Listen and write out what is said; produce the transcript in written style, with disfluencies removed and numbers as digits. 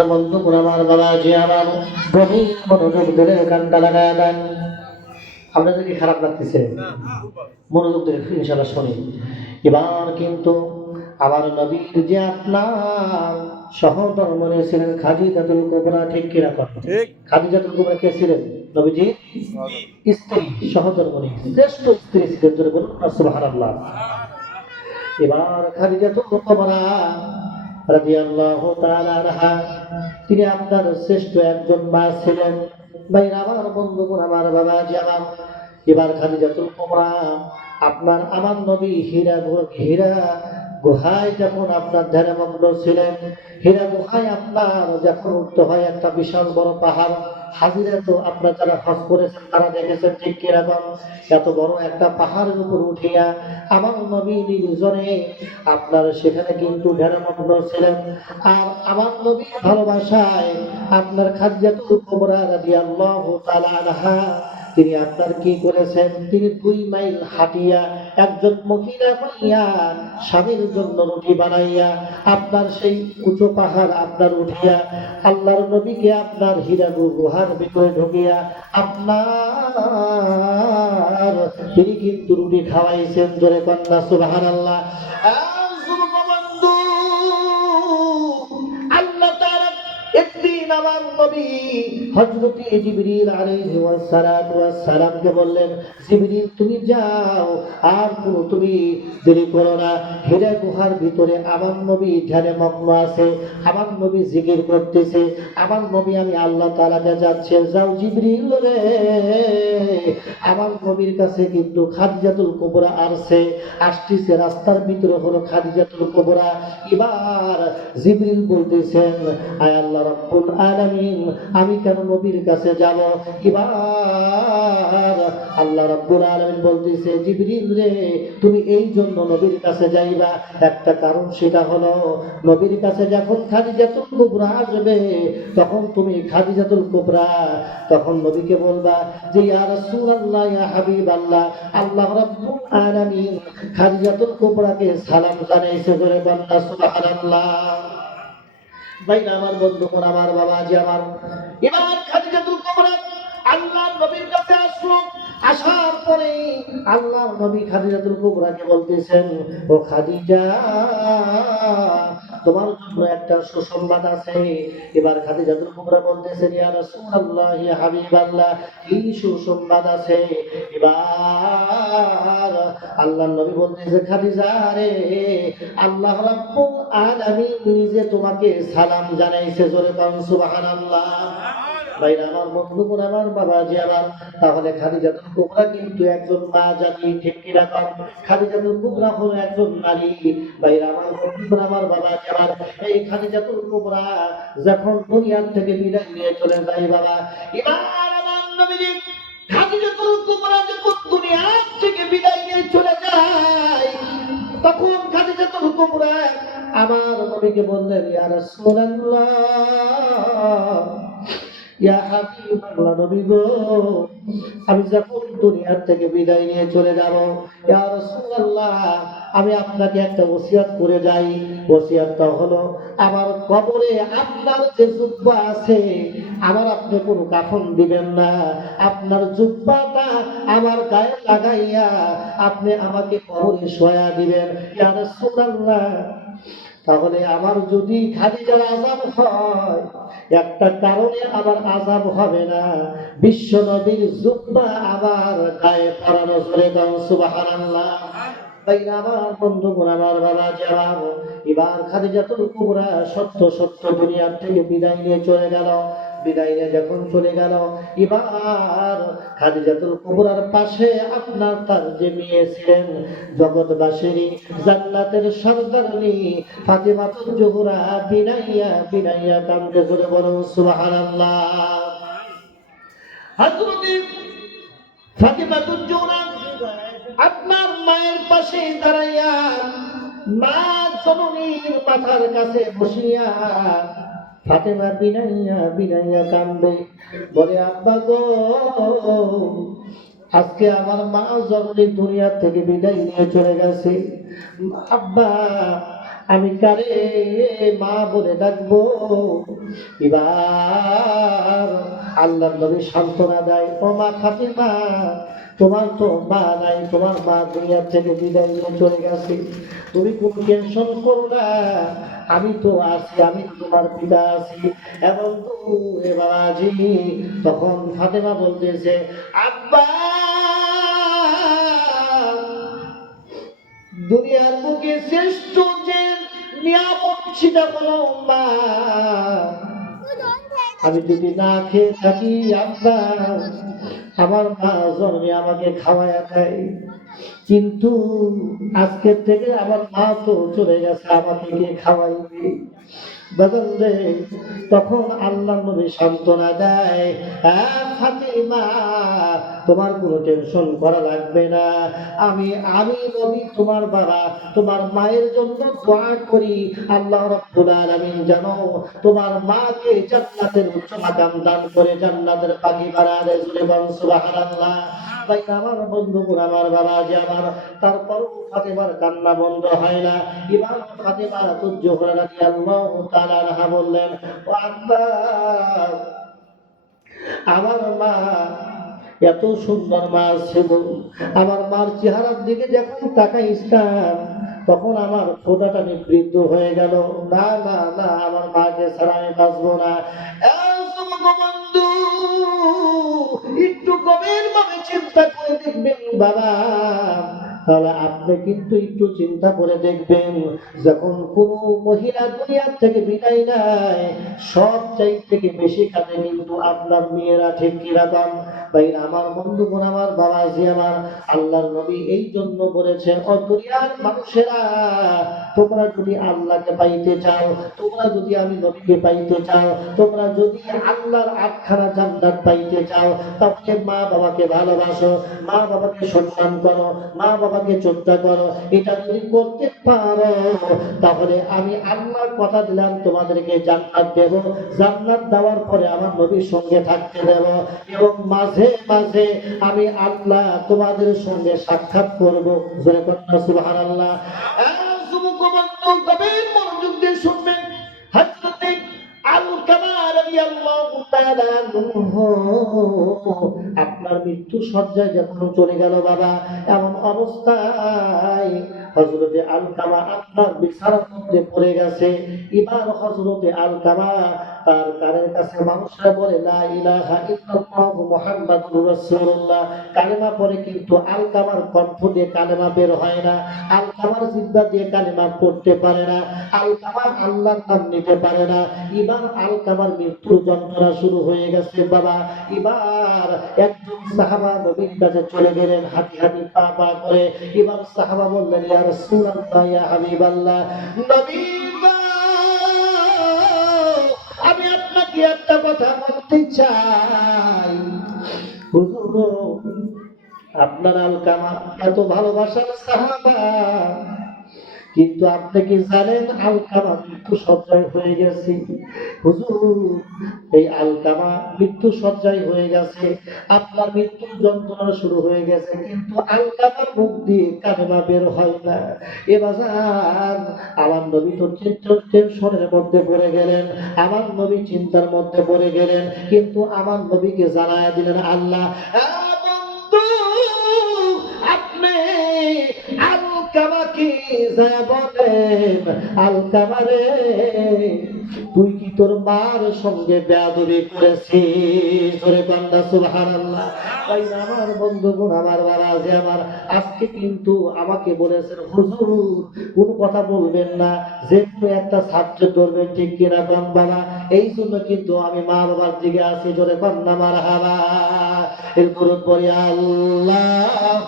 আমার বন্ধু আমার বাবাজি আমার গভীর মনোযোগ ধরে কানটা লাগায় দেন। আপনাদের কি খারাপ লাগতেছে? মনোযোগ ধরে ইনশাআল্লাহ শুনি। এবার কিন্তু আমার নবীর যে আপনার সহধর্মণি ছিলেন খাদিজাতুল কুবরা, ঠিক কিনা কথা? ঠিক। খাদিজাতুল কুবরা কে ছিলেন? নবীজি স্ত্রী, সহধর্মণি, শ্রেষ্ঠ স্ত্রী ছিলেন। জোরে বলুন না সুবহানাল্লাহ। এবার খাদিজাতুল কুবরা রাদিয়াল্লাহু তাআলা আনহা, তিনি আপনার শ্রেষ্ঠ একজন মা ছিলেন। ভাইরা আমার, বন্ধুগণ আমার, বাবাজি আমার, এবার খাদিজাতুল কুবরা আপনার আমার নবী হীরা গুহায় যখন আপনার ধ্যানমগ্ন ছিলেন, হীরা গুহায় আপনার যখন উঠতে হয় একটা বিশাল বড় পাহাড়। হাজিরা তো আপনার যারা হজ করেছেন তারা দেখেছেন ঠিক কিরকম, এত বড় একটা পাহাড়ের উপর উঠিয়া আমার নবী নির্জনে আপনার সেখানে কিন্তু ধ্যানমগ্ন ছিলেন। আর আমার নবীর ভালোবাসায় আপনার খাদিজাতুল কুবরা রাদিয়াল্লাহু তাআলা আনহা, তিনি আপনার কি করেছেন, তিনি 2 মাইল হাঁটিয়া একজন মহিলা হইয়া স্বামীর জন্য রুটি বানাইয়া আপনার সেই উঁচু পাহাড় আপনার উঠিয়া আল্লাহর নবীকে আপনার হীরা গুহার ভিতরে ঢুকিয়া আপনার তিনি কিন্তু রুটি খাওয়াইছেন। জোরে কন্যা সুবহানাল্লাহ। আল্লাহ তাআলা একদিন আমার নবী হযরত জিবরিল আলাইহিস সালামকে বললেন, জিবরিল তুমি যাও, আর তুমি দেরি করো না। হীরা গুহার ভিতরে আমার নবী ধ্যানে মগ্ন আছে, আমার নবী জিকির করতেছে, আমার নবী আমি আল্লাহ তাআলাকে যাচ্ছে। যাও জিবরিল রে, আমার নবীর কাছে কিন্তু খাদিজাতুল কুবরা আসতেছে, রাস্তার ভিতরে হলো খাদিজাতুল কুবরা। এবার জিবরিল বলতেছেন, আয় আল্লাহ রাব্বুল আলামিন, আমি কেন নবীর কাছে যাব? এবার আল্লাহ রাব্বুল আলামিন বলতেছে, জিবরিল রে, তুমি এই জন্য নবীর কাছে যাইবা, একটা কারণ, সেটা হলো নবীর কাছে যখন খাদিজাতুল কুবরা আসবে, তখন তুমি খাদিজাতুল কুবরা তখন নবীকে বলবা যে ইয়া রাসূলুল্লাহ, ইয়া হাবিবাল্লাহ, আল্লাহ রাব্বুল আলামিন খাদিজাতুল কুবরাকে সালাম জানাইছে। করে বলনা সুবহানাল্লাহ। ভাইরা আমার, বন্ধুগণ আমার, বাবাজি আমার, এবার খাদিজাতুল কুবরা আল্লাহর নবীর কাছে আসলো। আসার পরে আল্লাহর নবী খাদিজাতুল কুবরাকে বলতেছেন, ও খাদিজা, তোমার জন্য একটা সুসংবাদ আছে। এবার খাদিজাতুল কুবরা বলতেছেন, ইয়া রাসূলুল্লাহ, ইয়া হাবিবাল্লাহ, কি সুসংবাদ আছে? এবার আল্লাহর নবী বলতেছে, খাদিজা রে, আল্লাহ রাব্বুল আলামিন নিজে তোমাকে সালাম জানাইছে। জোরে বলুন সুবহানাল্লাহ। ভাইরা আমার, বন্ধুগণ আমার, বাবাজি আমার, তাহলে খাদিজাতুল কুবরা কিন্তু একজন মা জাতি, ঠিক কিনা? খাদিজাতুল কুবরা হলো একজন নারী। ভাইরা আমার, বন্ধুগণ আমার, বাবাজি আমার, এই খাদিজাতুল কুবরা যখন দুনিয়া থেকে বিদায় নিয়ে চলে যায় বাবা, এবার আমার নবীজি খাদিজাতুল কুবরা যখন দুনিয়া থেকে বিদায় নিয়ে চলে যায়, তখন খাদিজাতুল কুবরা আমার নবীকে বললেন, ইয়া রাসূলুল্লাহ, ইয়া হাবিবাল্লাহ, নবী গো, আমি যখন দুনিয়া থেকে বিদায় নিয়ে চলে যাব, ইয়া রাসূলুল্লাহ, আমি আপনাকে একটা ওসিয়ত করে যাই। ওসিয়তটা হলো, আমার কবরে আপনার যে জুব্বা আছে, আমার আপনি কোনো কাফন দিবেন না, আপনার জুব্বাটা আমার গায়ে লাগাইয়া আপনি আমাকে কবরে শোয়া দিবেন। ইয়া রাসূলুল্লাহ, তাহলে আমার যদি খাদিজার আযাব হয়, একটা কারণে আমার আযাব হবে না, বিশ্ব নবীর জুব্বা আমার গায়ে পরানো। জোরে দাও সুবহানাল্লাহ। ভাইরা আমার, বন্ধুগণ আমার, বাবাজি আমার, এবার খাদিজাতুল কুবরা সত্য সত্য দুনিয়া থেকে বিদায় নিয়ে চলে গেল। বিদায় নিয়ে যখন চলে গেল, এবার খাদিজাতুল কুবরার পাশে আপনার তার যে মেয়ে ছিলেন, জগৎবাসীর জান্নাতের সরদারনি ফাতিমাতুল জোহরা বিনাইয়া বিনাইয়া কান্দে। জোরে বলুন সুবহানাল্লাহ। হযরত ফাতিমাতুল জোহরা আপনার মায়ের পাশে দাঁড়াইয়া, মা জননীর মাথার কাছে বসিয়া ফাতেমা বিনাইয়া বিনাইয়া কান্দে, বলে, আব্বা গো, আজকে আমার মা জননী দুনিয়া থেকে বিদায় নিয়ে চলে গেছে। আব্বা, আমি কারে মা বলে ডাকবো? এবার আল্লাহর নবী সান্ত্বনা দেয়, ও মা ফাতিমা, তোমার তো মা নাই, তোমার মা দুনিয়া থেকে বিদায় নিয়ে চলে গেছে, তুমি কোনো টেনশন করো না, আমি তো আছি, আমি তোমার পিতা আছি। এবং তো এবার আজি তখন ফাতেমা বলতেছে, আব্বা, দুনিয়ার বুকে শ্রেষ্ঠ যে নিয়ামত সেটা হলো মা। আমি যদি না খেয়ে থাকি আব্বা, আমার মা জন্মে আমাকে খাওয়ায়া দেয়, কিন্তু আজকের থেকে আমার মা তো চলে গেছে, আমাকে কে খাওয়াইবে? বদলে তখন আল্লাহ নবী সান্ত্বনা দেয়, হ্যাঁ ফাতিমা, তোমার কোনো টেনশন করা লাগবে না, আমি আমি নবী তোমার বাবা, তোমার মায়ের জন্য দোয়া করি, আল্লাহ রাব্বুল আলামিন যেন তোমার মাকে জান্নাতের উচ্চ মাকাম দান করে জান্নাতের পাখি বানায় দেয়। জোরে বল সুবহানাল্লাহ। ভাই আমার বন্ধুগণ, আমার বাবা যে আমার, তারপর ফাতেমার কান্না বন্ধ হয় না। ইমাম ফাতেমা তুজ-জোহরা রাদিয়াল্লাহু তাআলা আনহা বললেন, ও আব্বা, আমার মা এত সুন্দর মা ছিল, আমার মার চেহারার দিকে যখন তাকাইছিলাম তখন আমার খোদাটা নিবৃত্ত হয়ে গেল। না না না, আমার মাকে ছাড়া আমি বাঁচবো না। বন্ধু, একটু গভীর ভাবে চিন্তা করে দেখবেন বাবা, তাহলে আপনি কিন্তু একটু চিন্তা করে দেখবেন, যখন কোন মহিলা দুনিয়ার থেকে বিদায় নেয় সব চাইতে বেশি কাঁদে কিন্তু আপনার মেয়েরা, ঠিক কিরকম? ভাই আমার বন্ধুগণ, আমার বাবাজি আমার, আল্লাহর নবী এই জন্য বলেছেন, ও দুনিয়ার মানুষেরা, তোমরা যদি আল্লাহকে পাইতে চাও, তোমরা যদি আমি নবীকে পাইতে চাও, তোমরা যদি আল্লাহর আটখানা জান্নাত পাইতে চাও, তাহলে মা বাবাকে ভালোবাসো, মা বাবাকে সম্মান করো, মা বাবাকে শ্রদ্ধা করো। এটা যদি করতে পারো তাহলে আমি আল্লাহর কথা দিলাম তোমাদেরকে জান্নাত দেব, জান্নাত দেওয়ার পরে আমার নবীর সঙ্গে থাকতে দেব, এবং মাঝে মাঝে আমি আল্লাহ তোমাদের সঙ্গে সাক্ষাৎ করব। জোরে কন্যা সুবহানাল্লাহ। গভীর মনোযোগ দিয়ে শুনবেন। হযরত আলকামা রাদিয়াল্লাহু তাআলা আনহু আপনার মৃত্যু সজ্জায় যখন চলে গেল বাবা, এমন অবস্থায় হযরতে আলকামা আপনার বিছানার মধ্যে পড়ে গেছে। এবার হযরতে আলকামা তার কানের কাছে মানুষরা বলে, লা ইলাহা ইল্লাল্লাহ মুহাম্মাদুর রাসূলুল্লাহ, কালেমা পড়ে, কিন্তু আলকামার কণ্ঠ দিয়ে কালেমা বের হয় না, আলকামার জিহ্বা দিয়ে কালেমা পড়তে পারে না, আলকামা আল্লাহর নাম নিতে পারে না। এবার আলকামার মৃত্যুর যন্ত্রণা শুরু হয়ে গেছে বাবা। এবার একজন সাহাবা নবীর কাছে চলে গেলেন, হাঁটি হাঁটি পা পা করে। এবার সাহাবা বললেন, ইয়া রাসূলুল্লাহ, ইয়া হাবিবাল্লাহ, নবী গো, আমি আপনাকে একটা কথা বলতে চাই। হুজুর, আপনার আলকামা এত ভালোবাসার সাহাবা, কিন্তু আপনি কি জানেন আলকামা মৃত্যু সজ্জায় হয়ে গেছে? হুজুর, এই আলকামা মৃত্যু সজ্জায় হয়ে গেছে, আপনার মৃত্যুর যন্ত্রণা শুরু হয়ে গেছে, কিন্তু আলকামার মুখ দিয়ে কালেমা বের হয় না। এবার আমার নবী তো টেনশনের মধ্যে পড়ে গেলেন, আমার নবী চিন্তার মধ্যে পড়ে গেলেন, কিন্তু আমার নবীকে জানায়া দিলেন আল্লাহ, বন্ধু, আপনি আলকামাকে যা বলেন, আলকামারে, তুই কি তোর মার সঙ্গে বেয়াদবি করেছিস? জোরে কন্যা সুবহানাল্লাহ। তাই আমার বন্ধুগণ, আমার বাবাজি আমার, আজকে কিন্তু আমাকে বলেছেন, হুজুর কোন কথা বলবেন না, যে কোনো একটা সাবজেক্ট ধরবেন, ঠিক কিনা কোন বাবা? এই জন্য কিন্তু আমি মা বাবার দিকে আছি। জোরে কন্যা মারহাবা। এরপর পরে আল্লাহুম্মা